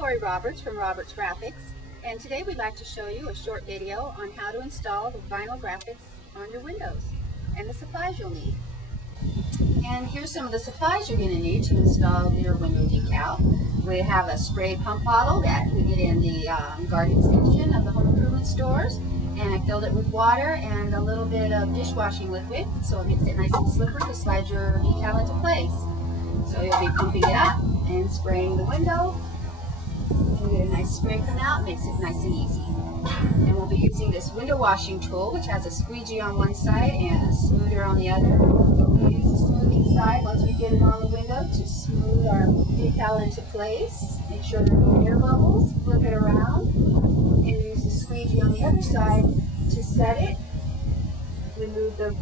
Lori Roberts from Roberts Graphics, and today we'd like to show you a short video on how to install the vinyl graphics on your windows and the supplies you'll need. And here's some of the supplies you're going to need to install your window decal. We have a spray pump bottle that we get in the garden section of the home improvement stores, and I filled it with water and a little bit of dishwashing liquid so it makes it nice and slippery to slide your decal into place. So you'll be pumping it up and spraying the window. You get a nice spray come out, makes it nice and easy. And we'll be using this window washing tool, which has a squeegee on one side and a smoother on the other. We use the smoothing side once we get it on the window to smooth our decal into place. Make sure there are no air bubbles. Flip it around and use the squeegee on the other side to set it. Remove the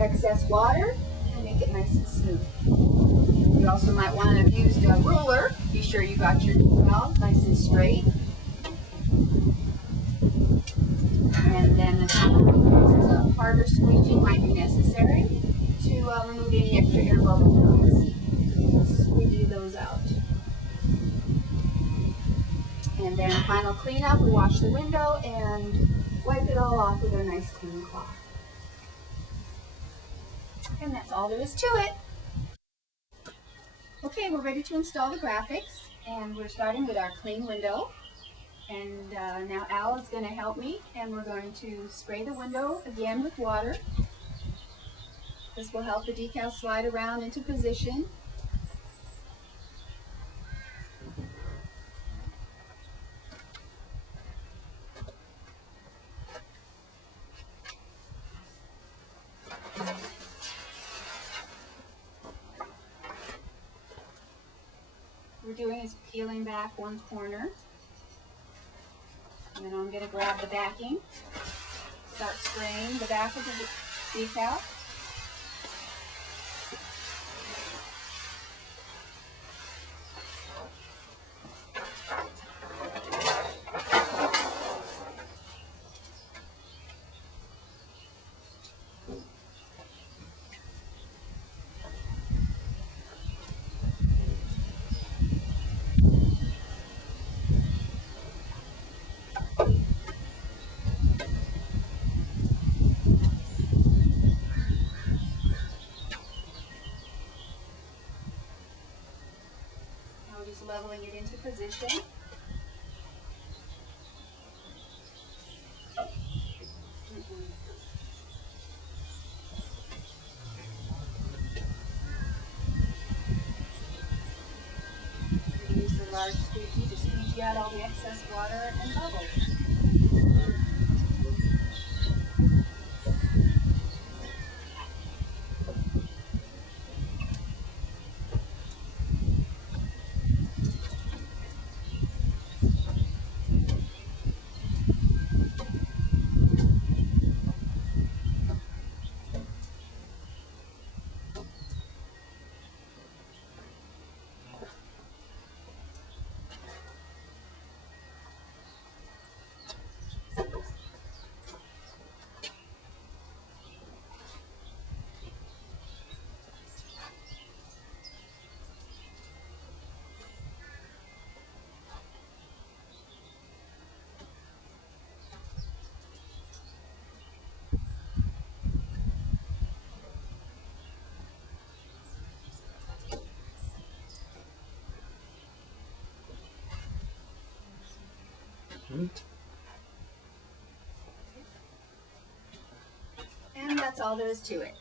excess water and make it nice and smooth. You also might want to use a ruler. Be sure you got your decal nice and straight. And then a harder squeegee might be necessary to remove any extra air bubbles you can see. Squeegee those out. And then final cleanup, we wash the window and wipe it all off with a nice clean cloth. And that's all there is to it. Okay, we're ready to install the graphics, and we're starting with our clean window. And now Al is going to help me, and we're going to spray the window again with water. This will help the decal slide around into position. What we're doing is peeling back one corner. And then I'm going to grab the backing, start spraying the back of the decal. Just leveling it into position. Use the large squeegee to squeegee out all the excess water and bubbles. And that's all there is to it.